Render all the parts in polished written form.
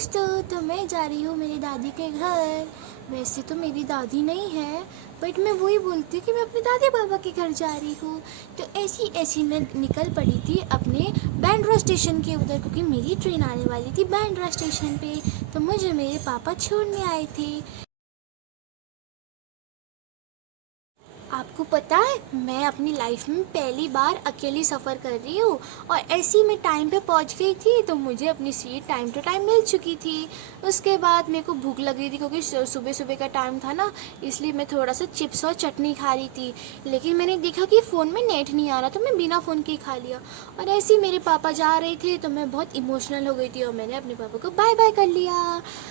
दोस्तों, तो मैं जा रही हूँ मेरी दादी के घर। वैसे तो मेरी दादी नहीं है, बट मैं वही बोलती हूँ कि मैं अपने दादी बाबा के घर जा रही हूँ। तो ऐसी ऐसी मैं निकल पड़ी थी अपने बांद्रा स्टेशन के उधर, क्योंकि मेरी ट्रेन आने वाली थी बांद्रा स्टेशन पे। तो मुझे मेरे पापा छोड़ने आए थे। आपको पता है, मैं अपनी लाइफ में पहली बार अकेली सफ़र कर रही हूँ। और ऐसी मैं टाइम पे पहुँच गई थी, तो मुझे अपनी सीट टाइम टू टाइम मिल चुकी थी। उसके बाद मेरे को भूख लग रही थी, क्योंकि सुबह सुबह का टाइम था ना, इसलिए मैं थोड़ा सा चिप्स और चटनी खा रही थी। लेकिन मैंने देखा कि फ़ोन में नेट नहीं आ रहा, तो मैं बिना फ़ोन के ही खा लिया। और ऐसे ही मेरे पापा जा रहे थे, तो मैं बहुत इमोशनल हो गई थी और मैंने अपने पापा को बाय बाय कर लिया।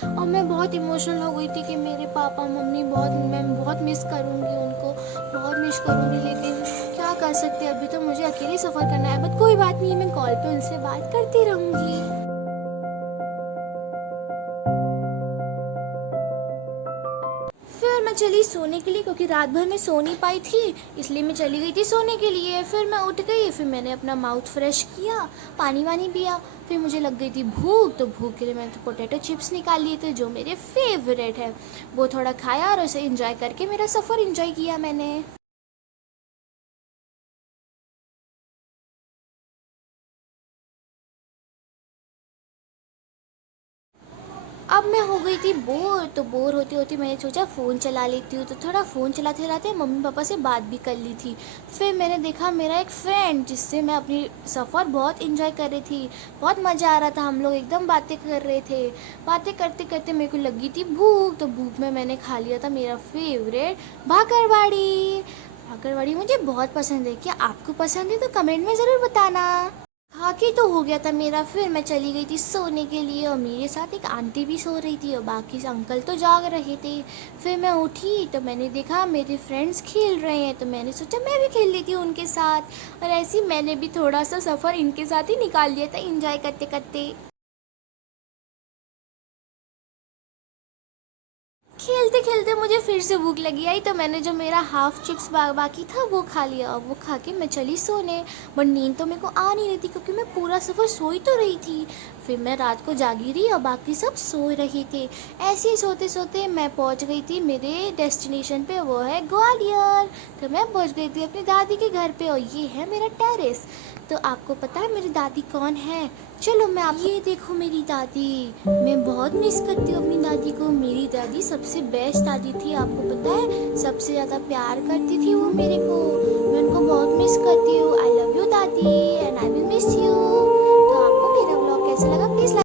और मैं बहुत इमोशनल हो गई थी कि मेरे पापा मम्मी मैं बहुत मिस करूँगी उनको, बहुत मिस करूँगी। लेकिन क्या कर सकते हैं, अभी तो मुझे अकेले सफ़र करना है। बट कोई बात नहीं, मैं कॉल पे उनसे बात करती रहूँगी। फिर मैं चली सोने के लिए, क्योंकि रात भर मैं सो नहीं पाई थी, इसलिए मैं चली गई थी सोने के लिए। फिर मैं उठ गई, फिर मैंने अपना माउथ फ्रेश किया, पानी वानी पिया। फिर मुझे लग गई थी भूख, तो भूख के लिए मैंने तो पोटैटो चिप्स निकाल लिए थे, जो मेरे फेवरेट है। वो थोड़ा खाया और उसे इंजॉय करके मेरा सफ़र इंजॉय किया मैंने। अब मैं हो गई थी बोर, तो बोर होती होती मैंने सोचा फ़ोन चला लेती हूँ। तो थोड़ा फ़ोन चलाते चलाते मम्मी पापा से बात भी कर ली थी। फिर मैंने देखा मेरा एक फ्रेंड, जिससे मैं अपनी सफ़र बहुत इंजॉय कर रही थी। बहुत मज़ा आ रहा था, हम लोग एकदम बातें कर रहे थे। बातें करते करते मेरे को लगी थी भूख, तो भूख में मैंने खा लिया था मेरा फेवरेट भाकरवाड़ी। भाकरवाड़ी मुझे बहुत पसंद है। क्या आपको पसंद है? तो कमेंट में ज़रूर बताना। खा के तो हो गया था मेरा, फिर मैं चली गई थी सोने के लिए। और मेरे साथ एक आंटी भी सो रही थी और बाकी अंकल तो जाग रहे थे। फिर मैं उठी, तो मैंने देखा मेरे फ्रेंड्स खेल रहे हैं, तो मैंने सोचा मैं भी खेल लेती हूँ उनके साथ। और ऐसे ही मैंने भी थोड़ा सा सफ़र इनके साथ ही निकाल लिया था, इंजॉय करते करते। खेलते खेलते मुझे फिर से भूख लगी आई, तो मैंने जो मेरा हाफ चिप्स बाकी था वो खा लिया। और वो खा के मैं चली सोने। बट नींद तो मेरे को आ नहीं रही थी, क्योंकि मैं पूरा सफ़र सोई तो रही थी। फिर मैं रात को जागी रही और बाकी सब सो रहे थे। ऐसे ही सोते सोते मैं पहुंच गई थी मेरे डेस्टिनेशन पे, वो है ग्वालियर। तो मैं पहुंच गई थी अपनी दादी के घर पे, और ये है मेरा टेरेस। तो आपको पता है मेरी दादी कौन है? चलो मैं आप ये देखो मेरी दादी। मैं बहुत मिस करती हूँ अपनी दादी को। मेरी दादी सबसे बेस्ट दादी थी, आपको पता है, सबसे ज़्यादा प्यार करती थी वो मेरे को। मैं उनको बहुत मिस करती हूँ। आई लव यू दादी, and I will miss you.